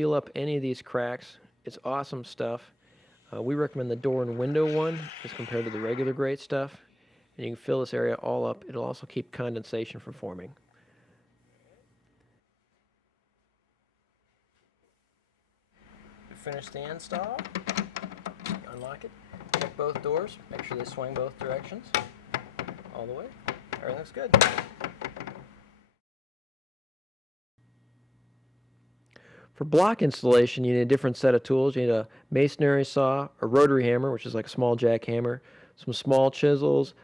Seal up any of these cracks. It's awesome stuff. We recommend the door and window one as compared to the regular grate stuff. And you can fill this area all up. It'll also keep condensation from forming. We finished the install. Unlock it. Check both doors. Make sure they swing both directions. All the way. Everything looks good. For block installation, you need a different set of tools. You need a masonry saw, a rotary hammer, which is like a small jackhammer, some small chisels,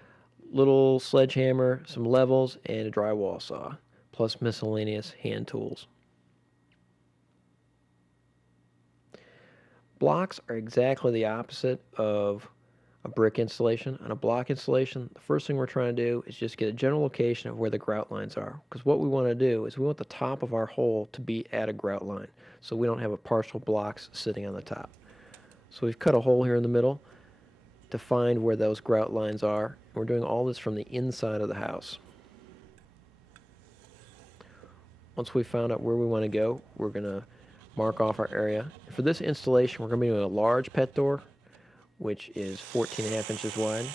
little sledgehammer, some levels, and a drywall saw, plus miscellaneous hand tools. Blocks are exactly the opposite of a brick installation. On a block installation, the first thing we're trying to do is just get a general location of where the grout lines are. Because what we want to do is we want the top of our hole to be at a grout line, so we don't have a partial blocks sitting on the top. So we've cut a hole here in the middle to find where those grout lines are. We're doing all this from the inside of the house. Once we've found out where we want to go, we're going to mark off our area. For this installation, we're going to be doing a large pet door, which is 14.5 inches wide.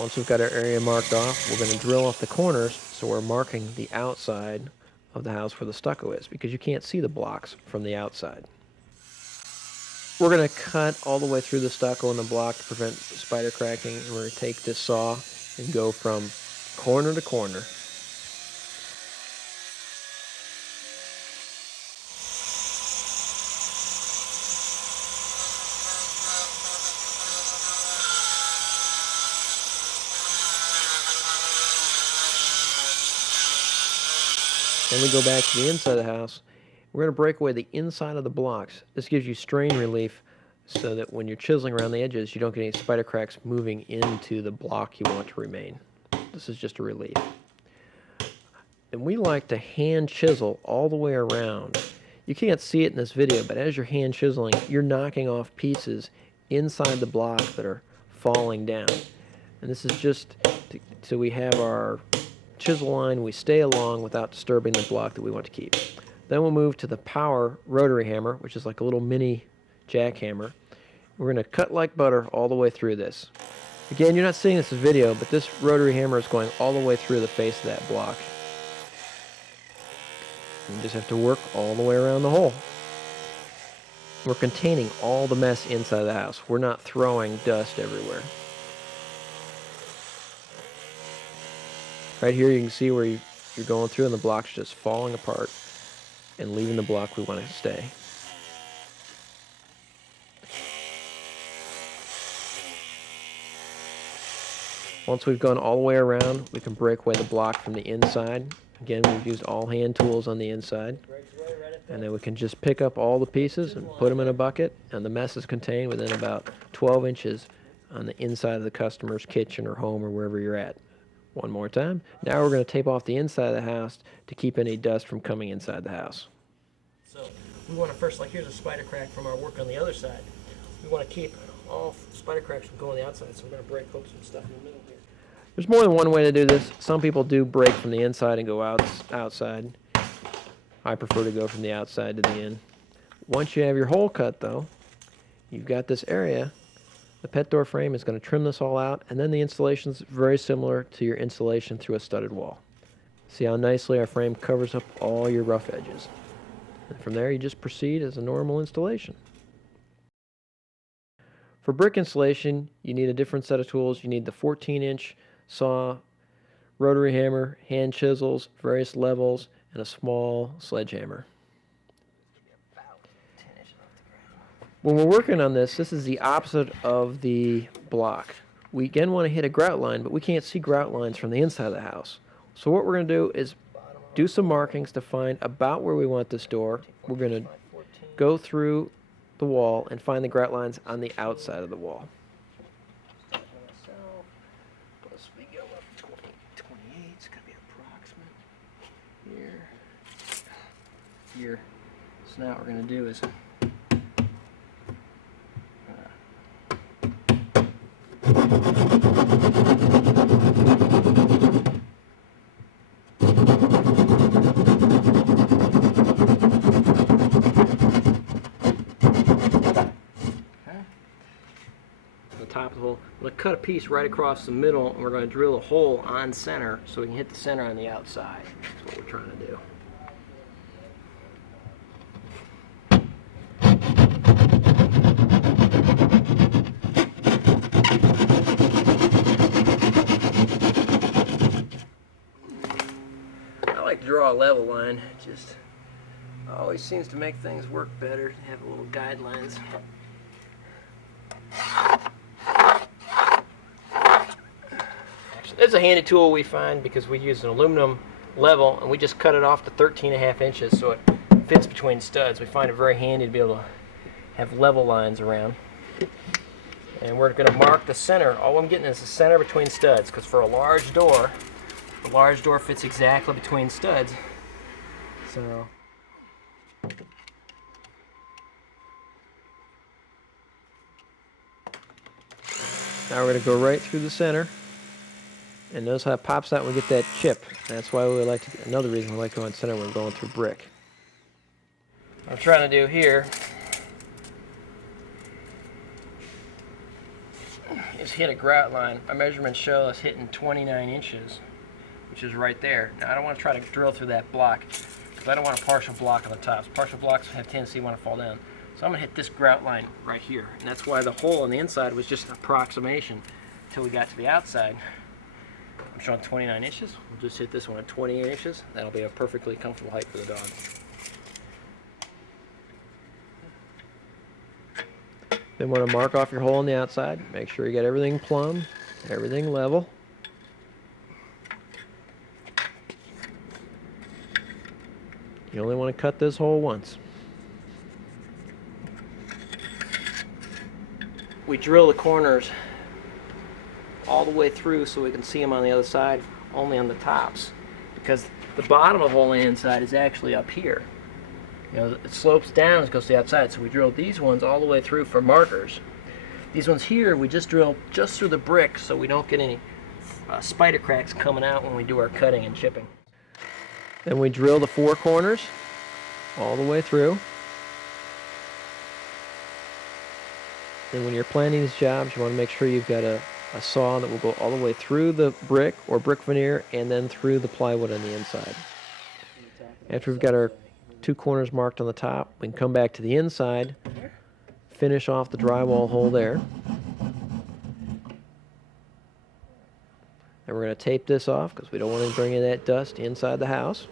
Once we've got our area marked off, we're going to drill off the corners, so we're marking the outside of the house where the stucco is, because you can't see the blocks from the outside. We're going to cut all the way through the stucco and the block to prevent spider cracking, and we're going to take this saw and go from corner to corner. Then we go back to the inside of the house. We're going to break away the inside of the blocks. This gives you strain relief so that when you're chiseling around the edges, you don't get any spider cracks moving into the block you want to remain. This is just a relief. And we like to hand chisel all the way around. You can't see it in this video, but as you're hand chiseling, you're knocking off pieces inside the block that are falling down. And this is just so we have our chisel line, we stay along without disturbing the block that we want to keep. Then we'll move to the power rotary hammer, which is like a little mini jackhammer. We're going to cut like butter all the way through this. Again, you're not seeing this in video, but this rotary hammer is going all the way through the face of that block. You just have to work all the way around the hole. We're containing all the mess inside the house. We're not throwing dust everywhere. Right here you can see where you're going through and the block's just falling apart and leaving the block we want to stay. Once we've gone all the way around, we can break away the block from the inside. Again, we've used all hand tools on the inside. And then we can just pick up all the pieces and put them in a bucket, and the mess is contained within about 12 inches on the inside of the customer's kitchen or home or wherever you're at. One more time. Now we're going to tape off the inside of the house to keep any dust from coming inside the house. So we want to first, like here's a spider crack from our work on the other side. We want to keep all spider cracks from going on the outside, so we're going to break hooks and stuff in the middle here. There's more than one way to do this. Some people do break from the inside and go outside. I prefer to go from the outside to the in. Once you have your hole cut though, you've got this area. The pet door frame is going to trim this all out, and then the installation is very similar to your installation through a studded wall. See how nicely our frame covers up all your rough edges. And from there you just proceed as a normal installation. For brick installation, you need a different set of tools. You need the 14-inch saw, rotary hammer, hand chisels, various levels, and a small sledgehammer. When we're working on this, this is the opposite of the block. We again want to hit a grout line, but we can't see grout lines from the inside of the house. So what we're going to do is do some markings to find about where we want this door. We're going to go through the wall and find the grout lines on the outside of the wall. Here. So now what we're going to do is to cut a piece right across the middle, and we're going to drill a hole on center so we can hit the center on the outside. That's what we're trying to do. I like to draw a level line. It just always seems to make things work better to have little guidelines. It's a handy tool we find because we use an aluminum level and we just cut it off to 13.5 inches so it fits between studs. We find it very handy to be able to have level lines around. And we're going to mark the center. All I'm getting is the center between studs, because for a large door, the large door fits exactly between studs. So now we're going to go right through the center. And notice how it pops out when we get that chip. That's why we like to, another reason we like going center when we're going through brick. What I'm trying to do here is hit a grout line. My measurements show us hitting 29 inches, which is right there. Now I don't want to try to drill through that block because I don't want a partial block on the tops. Partial blocks have a tendency to want to fall down. So I'm going to hit this grout line right here. And that's why the hole on the inside was just an approximation until we got to the outside. I'm showing 29 inches. We'll just hit this one at 28 inches. That'll be a perfectly comfortable height for the dog. Then want to mark off your hole on the outside. Make sure you get everything plumb, everything level. You only want to cut this hole once. We drill the corners all the way through so we can see them on the other side, only on the tops, because the bottom of the hole on the inside is actually up here. You know, it slopes down as it goes to the outside, so we drilled these ones all the way through for markers. These ones here, we just drill just through the brick so we don't get any spider cracks coming out when we do our cutting and chipping. Then we drill the four corners all the way through. And when you're planning these jobs, you want to make sure you've got a saw that will go all the way through the brick or brick veneer and then through the plywood on the inside. After we've got our two corners marked on the top, we can come back to the inside, finish off the drywall hole there. And we're going to tape this off because we don't want to bring in that dust inside the house.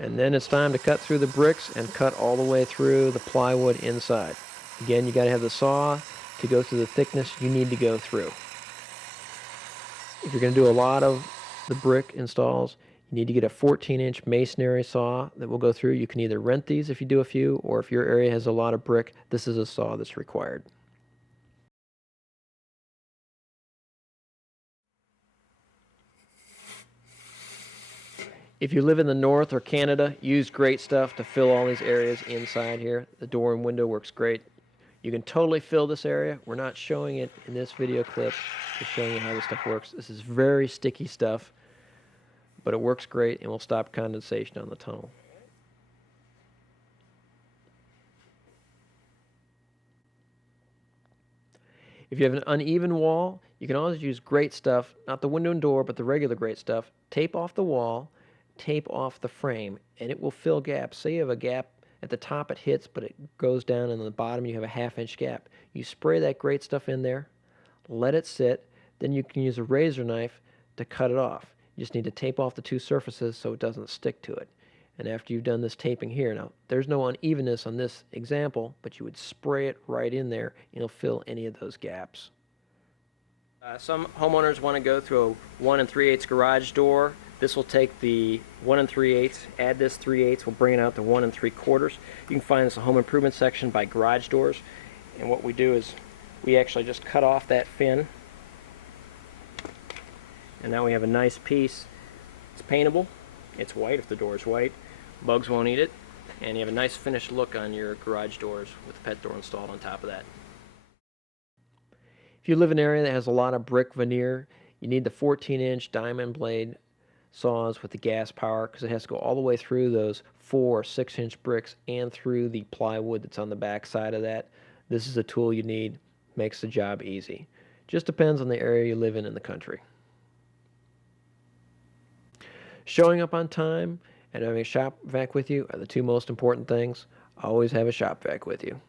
And then it's time to cut through the bricks and cut all the way through the plywood inside. Again, you got to have the saw to go through the thickness you need to go through. If you're going to do a lot of the brick installs, you need to get a 14-inch masonry saw that will go through. You can either rent these if you do a few, or if your area has a lot of brick, this is a saw that's required. If you live in the north or Canada, use great stuff to fill all these areas inside here. The door and window works great. You can totally fill this area. We're not showing it in this video clip, just showing you how this stuff works. This is very sticky stuff, but it works great and will stop condensation on the tunnel. If you have an uneven wall, you can always use great stuff, not the window and door, but the regular great stuff. Tape off the wall, tape off the frame, and it will fill gaps. Say you have a gap at the top, it hits, but it goes down, and on the bottom you have a half-inch gap. You spray that great stuff in there, let it sit, then you can use a razor knife to cut it off. You just need to tape off the two surfaces so it doesn't stick to it. And after you've done this taping here, now there's no unevenness on this example, but you would spray it right in there and it'll fill any of those gaps. Some homeowners want to go through a 1 3/8 garage door. This will take the 1 3/8, add this 3/8, we'll bring it out to 1 3/4. You can find this in the home improvement section by garage doors. And what we do is we actually just cut off that fin. And now we have a nice piece. It's paintable. It's white if the door is white. Bugs won't eat it. And you have a nice finished look on your garage doors with the pet door installed on top of that. If you live in an area that has a lot of brick veneer, you need the 14-inch diamond blade saws with the gas power because it has to go all the way through those 4 or 6-inch bricks and through the plywood that's on the back side of that. this is a tool you need. Makes the job easy. Just depends on the area you live in the country. Showing up on time and having a shop vac with you are the two most important things. Always have a shop vac with you.